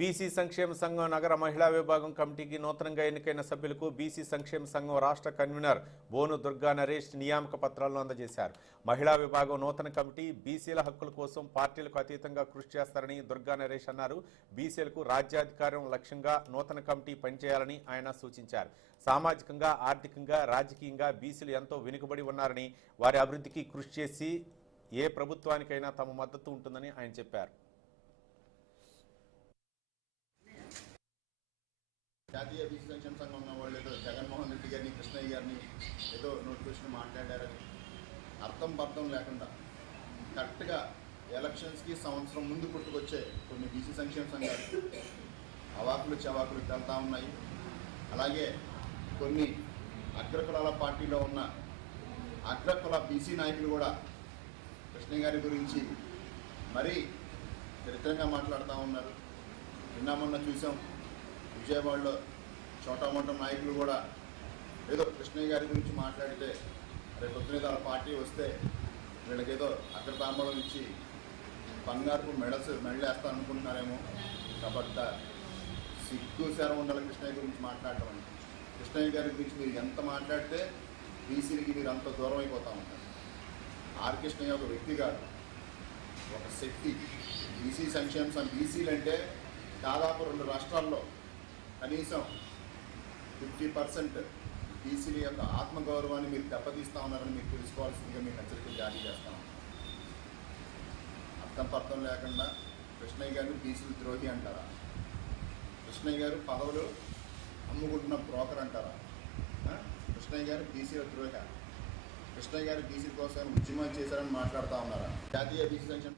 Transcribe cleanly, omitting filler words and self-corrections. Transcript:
BC సంక్షేమ సంఘం నగర మహిళా విభాగం కమిటీకి నూతనంగా ఎన్నికైన సభ్యులకు బీసీ సంక్షేమ సంఘం రాష్ట్ర కన్వీనర్ బోను దుర్గా నరేష్ నియామక పత్రాలను అందజేశారు. మహిళా విభాగం నూతన కమిటీ బీసీల హక్కుల కోసం పార్టీలకు అతీతంగా కృషి చేస్తారని దుర్గా నరేష్ అన్నారు. బీసీలకు రాజ్యాధికారం లక్ష్యంగా నూతన కమిటీ పనిచేయాలని ఆయన సూచించారు. సామాజికంగా, ఆర్థికంగా, రాజకీయంగా బీసీలు ఎంతో వెనుకబడి ఉన్నారని, వారి అభివృద్ధికి కృషి చేసి ఏ ప్రభుత్వానికైనా తమ మద్దతు ఉంటుందని ఆయన చెప్పారు. జాతీయ బీసీ సంక్షేమ సంఘం ఉన్న వాళ్ళు ఏదో జగన్మోహన్ రెడ్డి గారిని, కృష్ణయ్య గారిని ఏదో నోటిఫికేషన్ మాట్లాడారని అర్థం పర్థం లేకుండా కరెక్ట్గా ఎలక్షన్స్కి సంవత్సరం ముందు పుట్టుకొచ్చే కొన్ని బీసీ సంక్షేమ సంఘాలు అవాకులు చవాకులు వెళ్తూ ఉన్నాయి. అలాగే కొన్ని అగ్రకులాల పార్టీలో ఉన్న అగ్రకుల బీసీ నాయకులు కూడా కృష్ణయ్య గారి గురించి మరీ చరిత్రంగా మాట్లాడుతూ ఉన్నారు. నిన్న చూసాం, విజయవాడలో చోటామోటం నాయకులు కూడా ఏదో కృష్ణయ్య గారి గురించి మాట్లాడితే రేపు పొద్దున వాళ్ళ పార్టీ వస్తే వీళ్ళకేదో అక్కడ తాంబూలం ఇచ్చి బంగారు మెడలేస్తా అనుకుంటున్నారేమో. కాబట్టి సిగ్గు శరం ఉండాలి కృష్ణయ్య గురించి మాట్లాడటం అని. కృష్ణయ్య గారి గురించి మీరు ఎంత మాట్లాడితే బీసీలకి మీరు అంత దూరం అయిపోతూ ఉంటారు. ఆర్ కృష్ణయ్య ఒక వ్యక్తి కాదు, ఒక శక్తి. బీసీ సంక్షేమ బీసీలు అంటే దాదాపు 2 రాష్ట్రాల్లో కనీసం 50% బీసీల యొక్క ఆత్మగౌరవాన్ని మీరు దెబ్బతీస్తూ ఉన్నారని మీరు తెలుసుకోవాల్సిందిగా మీకు హెచ్చరికలు జారీ చేస్తాం. అర్థం లేకుండా కృష్ణయ్య గారిని బీసీలు ద్రోహి అంటారా? కృష్ణయ్య గారు పదవులు అమ్ముకుంటున్న బ్రోకర్ అంటారా? కృష్ణయ్య గారు బీసీల ద్రోహి. కృష్ణయ్య గారు బీసీ కోసం ఉద్యమం చేశారని మాట్లాడుతూ ఉన్నారా? జాతీయ బీసీ సంక్షేమ